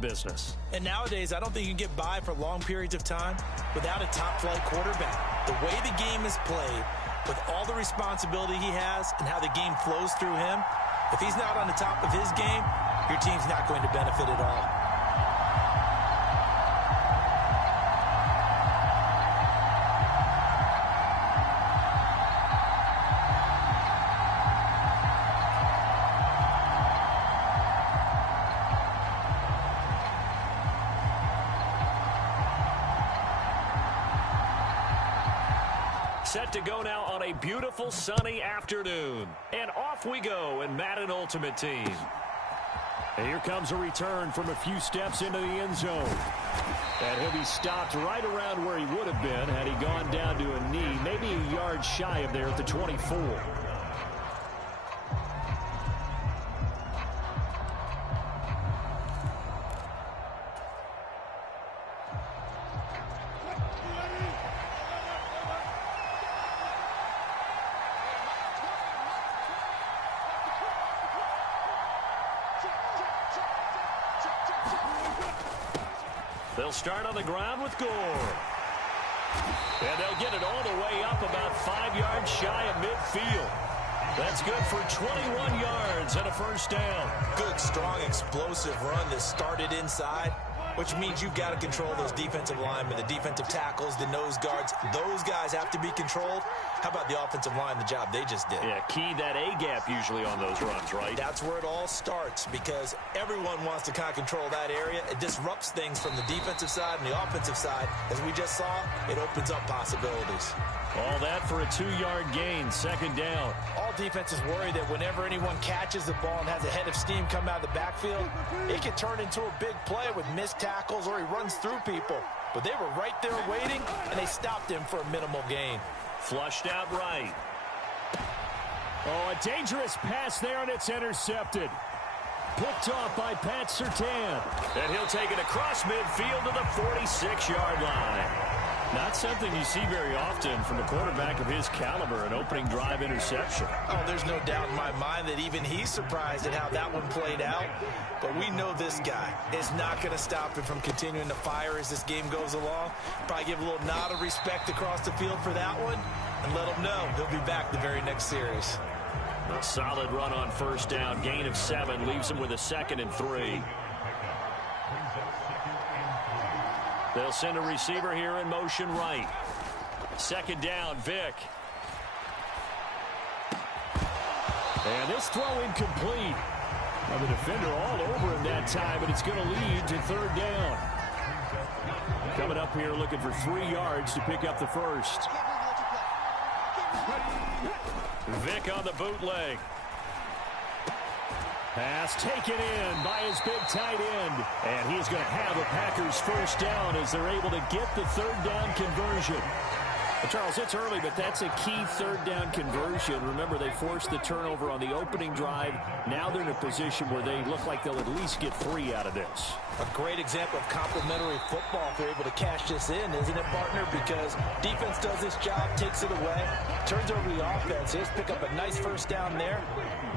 business. And nowadays, I don't think you can get by for long periods of time without a top-flight quarterback. The way the game is played, with all the responsibility he has and how the game flows through him, if he's not on the top of his game, your team's not going to benefit at all. Set to go now on a beautiful sunny afternoon. And off we go in Madden Ultimate Team. And here comes a return from a few steps into the end zone. And he'll be stopped right around where he would have been had he gone down to a knee, maybe a yard shy of there at the 24. They'll start on the ground with Gore. And they'll get it all the way up about 5 yards shy of midfield. That's good for 21 yards and a first down. Good, strong, explosive run that started inside, which means you've got to control those defensive linemen, the defensive tackles, the nose guards. Those guys have to be controlled. How about the offensive line, the job they just did? Yeah, key that A-gap usually on those runs, right? That's where it all starts because everyone wants to kind of control that area. It disrupts things from the defensive side and the offensive side. As we just saw, it opens up possibilities. All that for a 2-yard gain, second down. All defenses worry that whenever anyone catches the ball and has a head of steam come out of the backfield, it can turn into a big play with missed tackles or he runs through people. But they were right there waiting, and they stopped him for a minimal gain. Flushed out right. Oh, a dangerous pass there, and it's intercepted. Picked off by Pat Surtain. And he'll take it across midfield to the 46-yard line. Not something you see very often from a quarterback of his caliber, an opening drive interception. Oh, there's no doubt in my mind that even he's surprised at how that one played out. But we know this guy is not going to stop him from continuing to fire as this game goes along. Probably give a little nod of respect across the field for that one and let him know he'll be back the very next series. A solid run on first down. Gain of 7 leaves him with a 2nd and 3. They'll send a receiver here in motion right. Second down, Vick. And this throw incomplete. Now the defender all over him that time, but it's going to lead to third down. Coming up here looking for 3 yards to pick up the first. Vick on the bootleg. Pass taken in by his big tight end. And he's going to have a Packers first down as they're able to get the third down conversion. Well, Charles, it's early, but that's a key third down conversion. Remember, they forced the turnover on the opening drive. Now they're in a position where they look like they'll at least get 3 out of this. A great example of complementary football if they're able to cash this in, isn't it, partner? Because defense does this job, takes it away, turns over the offense. Just pick up a nice first down there.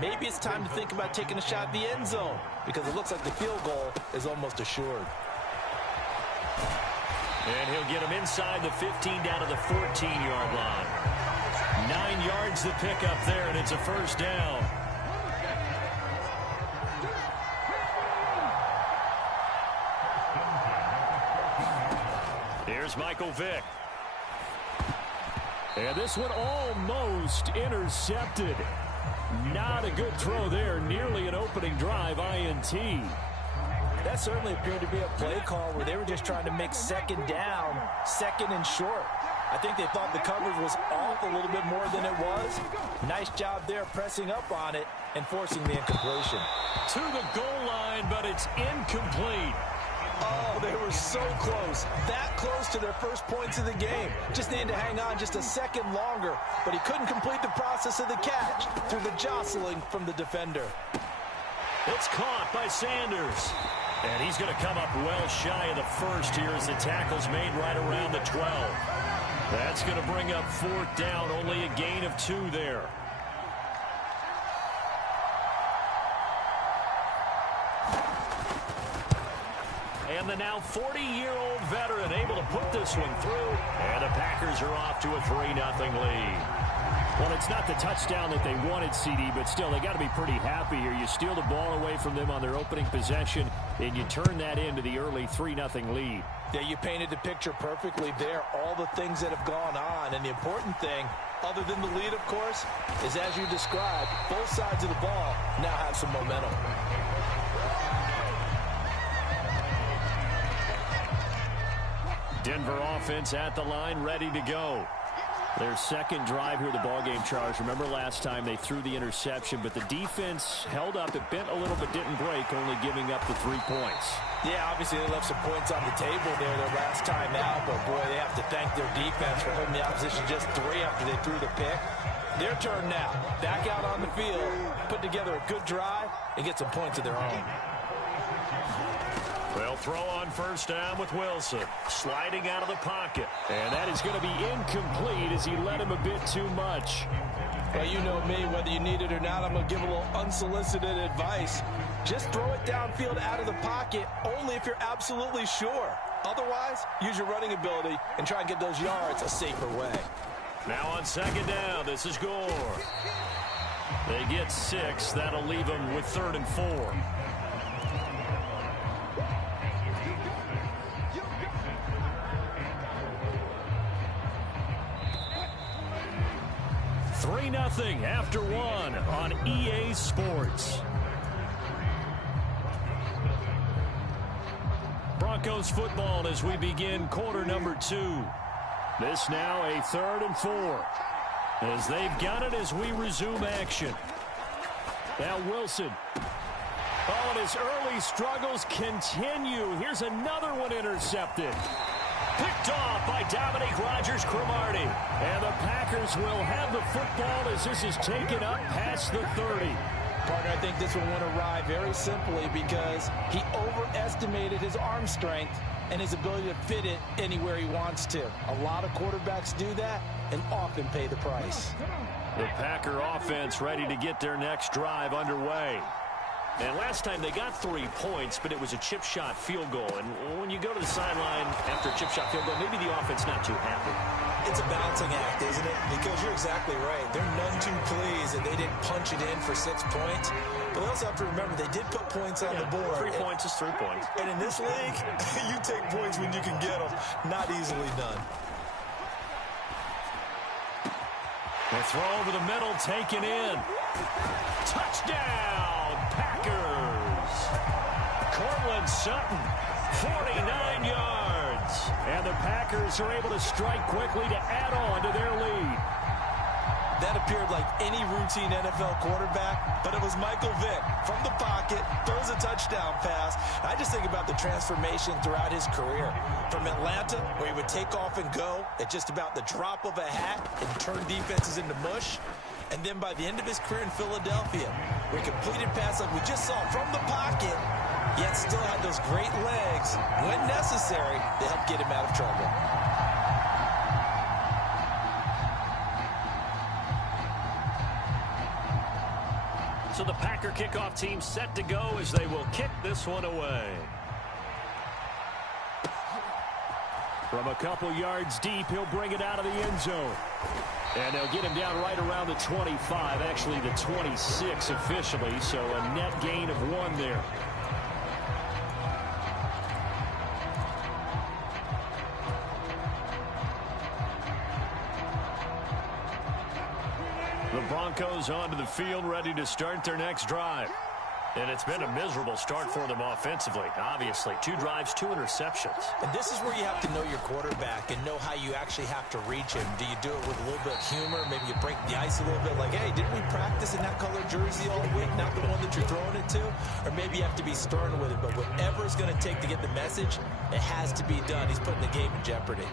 Maybe it's time to think about taking a shot at the end zone because it looks like the field goal is almost assured. And he'll get him inside the 15 down to the 14-yard line. 9 yards to pick up there, and it's a first down. Here's Michael Vick. And this one almost intercepted. Not a good throw there. Nearly an opening drive INT. That certainly appeared to be a play call where they were just trying to make second down, second and short. I think they thought the coverage was off a little bit more than it was. Nice job there pressing up on it and forcing the incompletion. To the goal line, but it's incomplete. Oh, they were so close. That close to their first points of the game. Just needed to hang on just a second longer, but he couldn't complete the process of the catch through the jostling from the defender. It's caught by Sanders. And he's going to come up well shy of the first here as the tackle's made right around the 12. That's going to bring up fourth down, only a gain of 2 there. And the now 40-year-old veteran able to put this one through. And the Packers are off to a 3-0 lead. Well, it's not the touchdown that they wanted, CD, but still, they got to be pretty happy here. You steal the ball away from them on their opening possession, and you turn that into the early 3-0 lead. Yeah, you painted the picture perfectly there. All the things that have gone on, and the important thing, other than the lead, of course, is as you described, both sides of the ball now have some momentum. Denver offense at the line, ready to go. Their second drive here, the ballgame, Charles. Remember last time they threw the interception, but the defense held up. It bent a little but didn't break, only giving up the 3 points. Yeah, obviously they left some points on the table there their last time out, but boy, they have to thank their defense for holding the opposition just 3 after they threw the pick. Their turn now. Back out on the field, put together a good drive, and get some points of their own. They'll throw on first down with Wilson, sliding out of the pocket. And that is going to be incomplete as he led him a bit too much. Well, you know me, whether you need it or not, I'm going to give a little unsolicited advice. Just throw it downfield out of the pocket only if you're absolutely sure. Otherwise, use your running ability and try and get those yards a safer way. Now on second down, this is Gore. They get 6. That'll leave them with 3rd and 4. 3-0 after 1 on EA Sports. Broncos football as we begin quarter number 2. This now a 3rd and 4. As they've got it as we resume action. Now Wilson. Oh, and his early struggles continue. Here's another one intercepted. Picked off by Dominique Rodgers-Cromartie. And the Packers will have the football as this is taken up past the 30. Partner, I think this one went awry very simply because he overestimated his arm strength and his ability to fit it anywhere he wants to. A lot of quarterbacks do that and often pay the price. The Packer offense ready to get their next drive underway. And last time they got 3 points, but it was a chip shot field goal. And when you go to the sideline after a chip shot field goal, maybe the offense not too happy. It's a balancing act, isn't it? Because you're exactly right. They're none too pleased that they didn't punch it in for 6 points. But they also have to remember they did put points on the board. 3 points is 3 points. And in this league, you take points when you can get them. Not easily done. The throw over the middle, taken in. Touchdown, Packers. Cortland Sutton, 49 yards. And the Packers are able to strike quickly to add on to their lead. That appeared like any routine NFL quarterback, but it was Michael Vick from the pocket, throws a touchdown pass. I just think about the transformation throughout his career. From Atlanta, where he would take off and go at just about the drop of a hat and turn defenses into mush. And then by the end of his career in Philadelphia, where he completed pass like we just saw from the pocket, yet still had those great legs, when necessary, to help get him out of trouble. So the Packer kickoff team set to go as they will kick this one away. From a couple yards deep, he'll bring it out of the end zone. And they'll get him down right around the 25, actually the 26 officially, so a net gain of 1 there. The Broncos onto the field, ready to start their next drive. And it's been a miserable start for them offensively, obviously. 2 drives, 2 interceptions. And this is where you have to know your quarterback and know how you actually have to reach him. Do you do it with a little bit of humor? Maybe you break the ice a little bit, like, hey, didn't we practice in that color jersey all week, not the one that you're throwing it to? Or maybe you have to be stern with it. But whatever it's going to take to get the message, it has to be done. He's putting the game in jeopardy.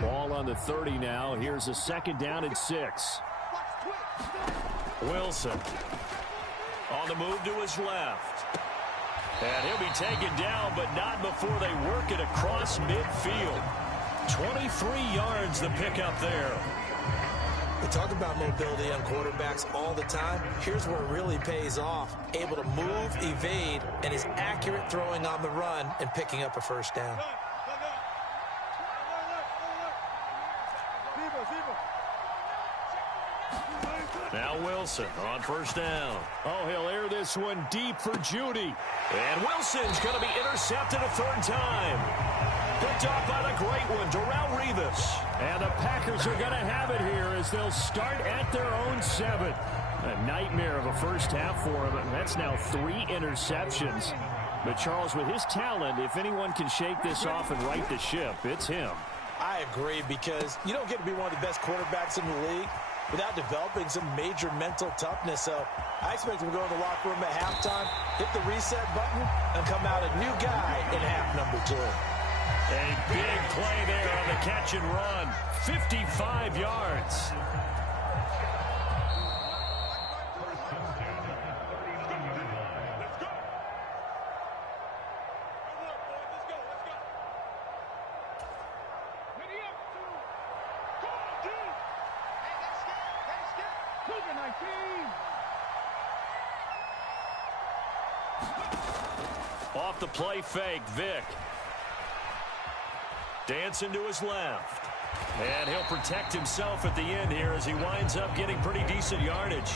Ball on the 30 now. Here's a 2nd down and 6. Wilson on the move to his left. And he'll be taken down, but not before they work it across midfield. 23 yards the pickup there. We talk about mobility on quarterbacks all the time. Here's where it really pays off. Able to move, evade, and is accurate throwing on the run and picking up a first down. Now Wilson on first down. Oh, he'll air this one deep for Judy. And Wilson's going to be intercepted a third time. Picked off by the great one, Darrelle Revis. And the Packers are going to have it here as they'll start at their own 7. A nightmare of a first half for him, and that's now 3 interceptions. But Charles, with his talent, if anyone can shake this off and right the ship, it's him. I agree, because you don't get to be one of the best quarterbacks in the league without developing some major mental toughness. So I expect him to go in the locker room at halftime, hit the reset button, and come out a new guy in half number 2. A big play there on the catch and run. 55 yards. Off the play fake, Vick. Dancing to his left. And he'll protect himself at the end here as he winds up getting pretty decent yardage.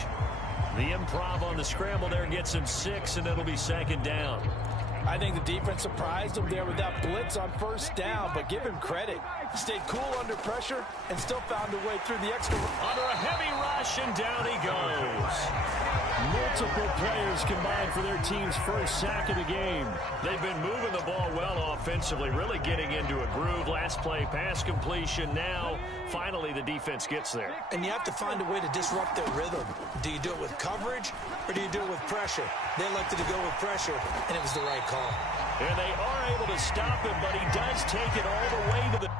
The improv on the scramble there gets him 6, and it'll be second down. I think the defense surprised him there with that blitz on first down, but give him credit. Stayed cool under pressure and still found a way through the extra. Under a heavy rush, and down he goes. Multiple players combined for their team's first sack of the game. They've been moving the ball well offensively, really getting into a groove. Last play, pass completion. Now, finally, the defense gets there. And you have to find a way to disrupt their rhythm. Do you do it with coverage, or do you do it with pressure? They elected to go with pressure, and it was the right call. And they are able to stop him, but he does take it all the way to the